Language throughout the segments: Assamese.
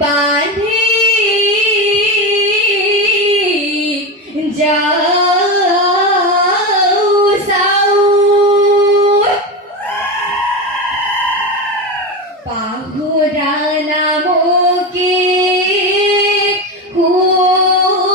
বাঁধি যাও সাউ পাহুরা নামকে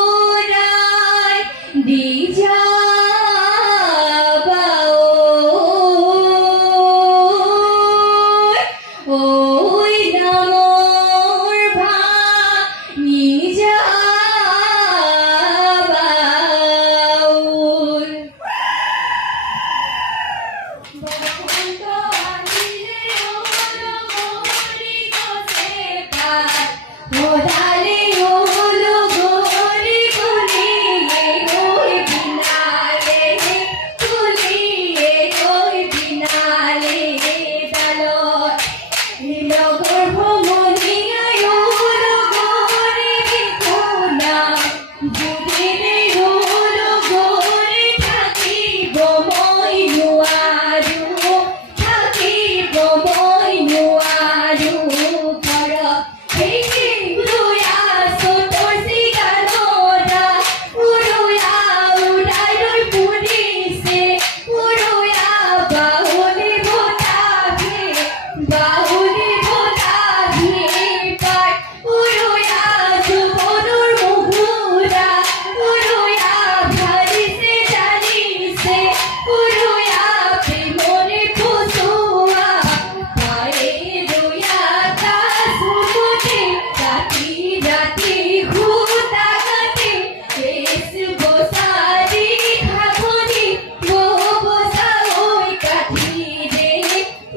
কুরায় দিজা ওই নামর ভাঙি যাবাউল বসন্ত আহিলে ওলো গরি গছে পাত ওধালে ওলো গরি কুলিয়ে ওই বিনালে কুলিয়ে ওই বিনালে ডালত নীলগর ভ্রমণিয়ায় ওলো গরি বিকুনা বুদিনে ওলো গরি থাকিব মই নোৱাৰো থাকিব মই নোৱাৰো ঘৰ সেই উৰুয়া চতৰ চিগানৰা উৰুয়া উৰাই লৈ ফুৰিছে উৰুয়া বাহুলি বতাহে বাহুলি বতাহে পাৰ উৰুয়া জীৱনৰ মুহুৰা উৰুয়া ভাৰিছে জানিছে উৰুয়া প্ৰেমৰে খুচুৱা পায়ে ৰয়া কাজুতে ৰাতি ৰাতি খুটা কাটি কেছ বসাৰি খাবনি ববসা ঐ কাঠি ৰে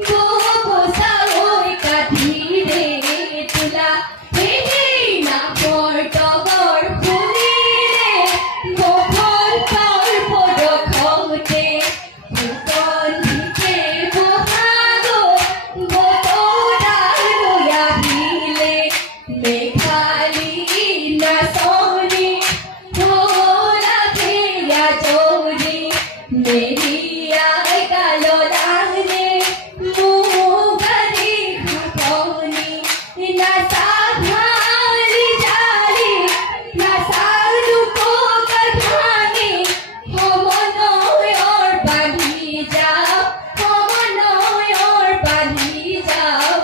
ববসা ঐ কাঠি ৰে তোলা সেই নামৰ তগৰ ফুলিলে বফল পাৰ পদখতে ফুকন দিছে বহাগ বতৰা লৈ আহিলে মেঘালী নাচনী ঢোলা ফেয়া চৌৰি মেৰিয়াই গাললানে মুগাৰী ঘাটনি নাচা ঢালি জালি নাচা লোকৰ ভাঙি সমনয়ৰ বান্ধি যাওঁ সমনয়ৰ বান্ধি যাওঁ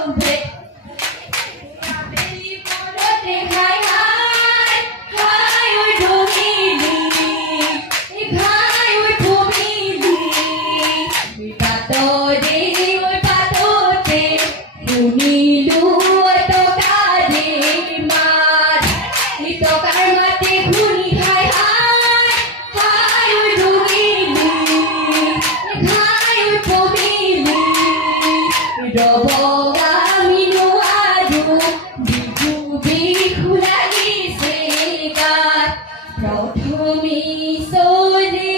আবেলি পৰতে হাই হাই হাই ঐ ঢমিলি ঘাই ঐ ঢমিলি বাটৰে ঐ বাটতে শুনিলো টকাৰে মাত টকাৰ মাতে শুনি হাই হাই হাই ঐ ঢমিলি ঘাই ঐ ঢমিলি ৰব আমি নোৱাৰো বিহু বিহু লাগিছে গাত প্ৰথমে চলে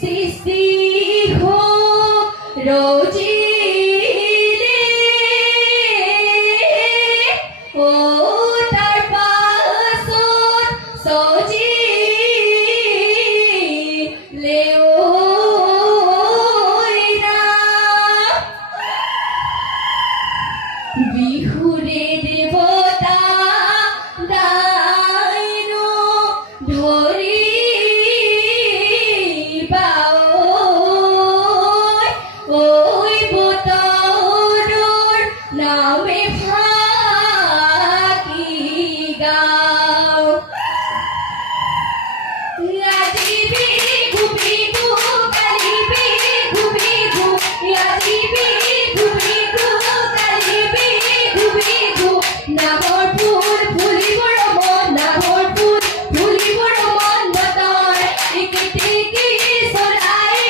সৃষ্টি ৰজিলে ও তাৰ পাছত সজিলে ঐ ৰাম বিহুৰে দেৱতা দাইন ধৰি ঐ বতৰৰ নামে ফাকি গাওঁ আজি বিহু বিহু কালি বিহু বিহু আজি বিহু বিহু কালি বিহু বিহু নামৰ ফুল ফুলিবৰ মন নামৰ ফুল ফুলিবৰ মন বতৰ কেতেকী চৰাই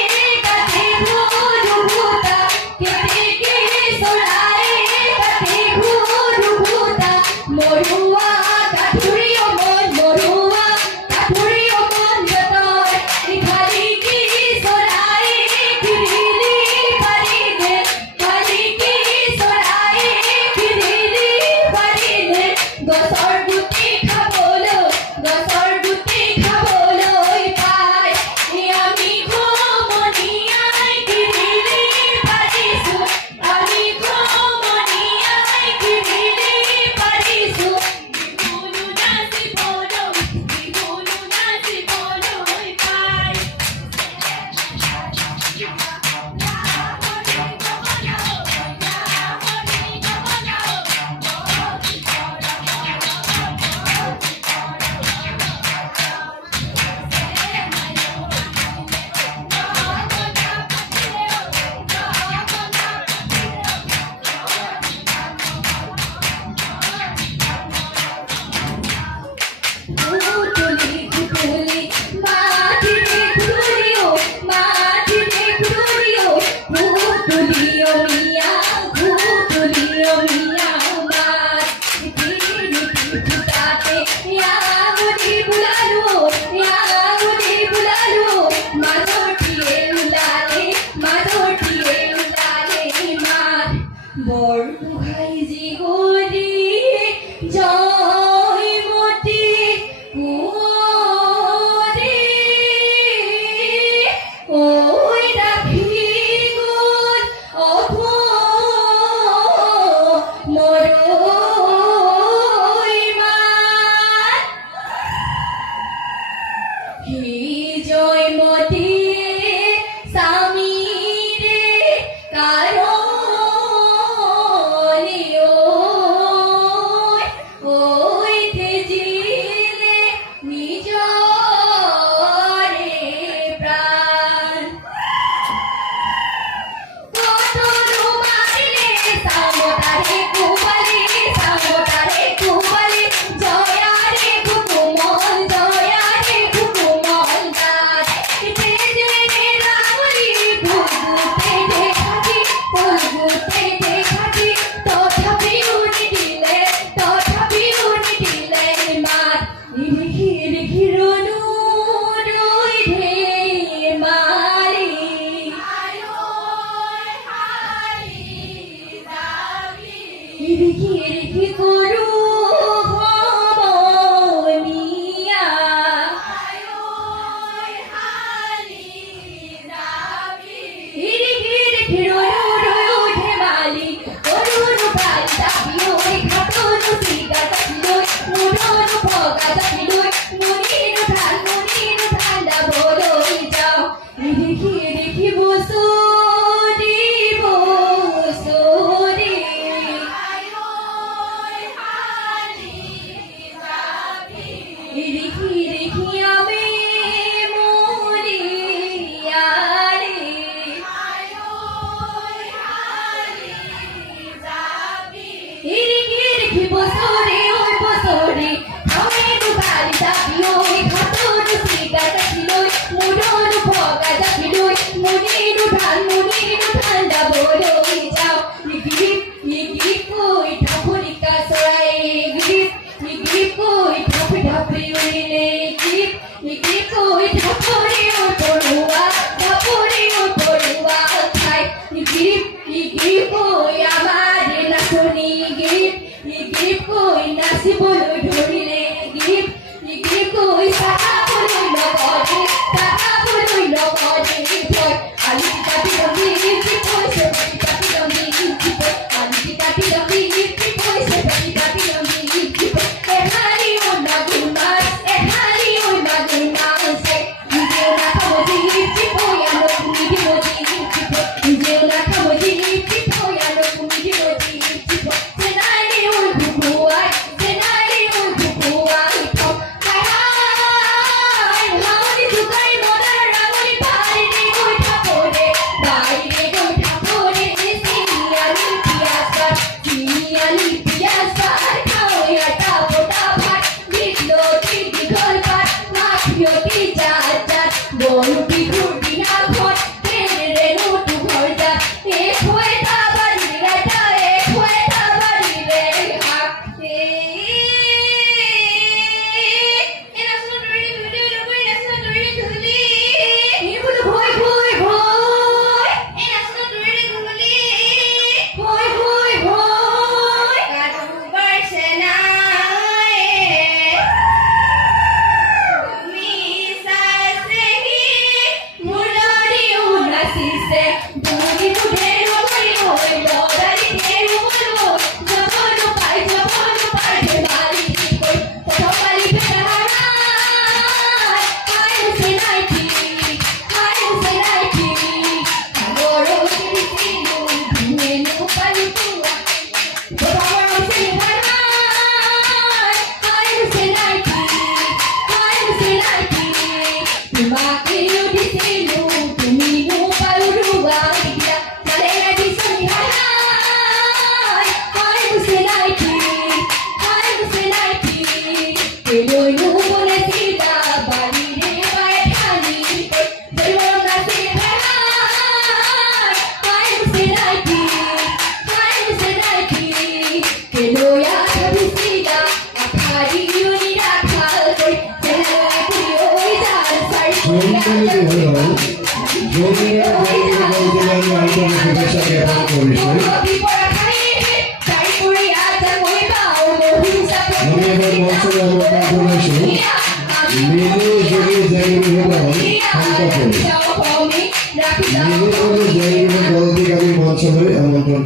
কাঠে ভৰু ভূতা কেতেকী চৰাই কাঠে দুহাই জীবনে জয় মতি কুঁৱৰী ওই ৰাখি গ'ল মৰৈ মান হি জয়মতী স্বামীৰে কাৰণী ঐ তেজিলে নিজৰে প্ৰাণ কতনো মাৰিলে চামতাৰে কুঁৱলী জয়াৰে কুকুমল জয়াৰে কুকুমল গাত তেজেৰে ৰাঙলী ফুলগুতে দেখাতি তথাপিও নিদিলে মাত ৰিখিৰনো ৰৈ ধেমালি ৰিখি কৰো সমনীয়া ৰিখি ৰৈ ধেমালি অৰুণো ভাল জাপিলৈ ঘাটনো চিগা জাপিলৈ মুৰণো ভগা জাপিলৈ মুনিনো ধান্দা বলৈ যাওঁ ৰিখি বছৰি ৰিখি আমি মৰিয়াৰে ৰিখি বছৰি ঐ বছৰি আমিনো ভাল জাপিলৈ ঘাটনো চিগা জাপিলৈ মুৰণো ভগা জাপিলৈ মুনিনো ধান্দা বলৈ যাওঁ ৰিখি কৈ ঢাপৰিকা চৰাই ৰিখি কৈ ঢাপি উৰিলে ৰিখি কৈ ঢাপৰি পৰুৱা ঠাই ৰিখি কৈ আমাৰ নাচনি ৰিখি কৈ নাচিবলৈ ধৰিলে ৰিখি কৈ চাবলৈ লগতে থৈ আলি কাটি ৰঙি ৰিখি কৈছে কাটি ৰঙি ৰিখি কৈ আলি কাটি ৰঙি ৰিখি কৈছে কাটি ৰঙি ৰিখি কৈ এহালি ঐ মাগুৰ মাছ নিজেও নাখাবজি ৰিখি কৈ আনক নিদিবজি ৰিখি কৈ নিজেও নাখাবজি ৰিখি কৈ আনক নিদিবজি ৰিখি কৈ চেনাইৰে ঐ ভুকুৱাই থওঁ হাঁহনি জোকাই মৰাৰ ৰাঙলী বাহিৰে গৈ থাপৰে চিনিয়ালি পিয়াজ খাওঁ এটা পতা ভাত দীঘলতি দীঘল পাত মাখিয়তি জাত গৰু বিহুৰ দিনাখন তেৰেনো দুঘৰ জাত এটা বাৰীৰে শাক Joni, জায়গাগুলো হলো খানকা পড়ে। নিজেৰ জায়গাগুলো দল থেকে আমি মঞ্চ ধৰে আমন্ত্ৰণ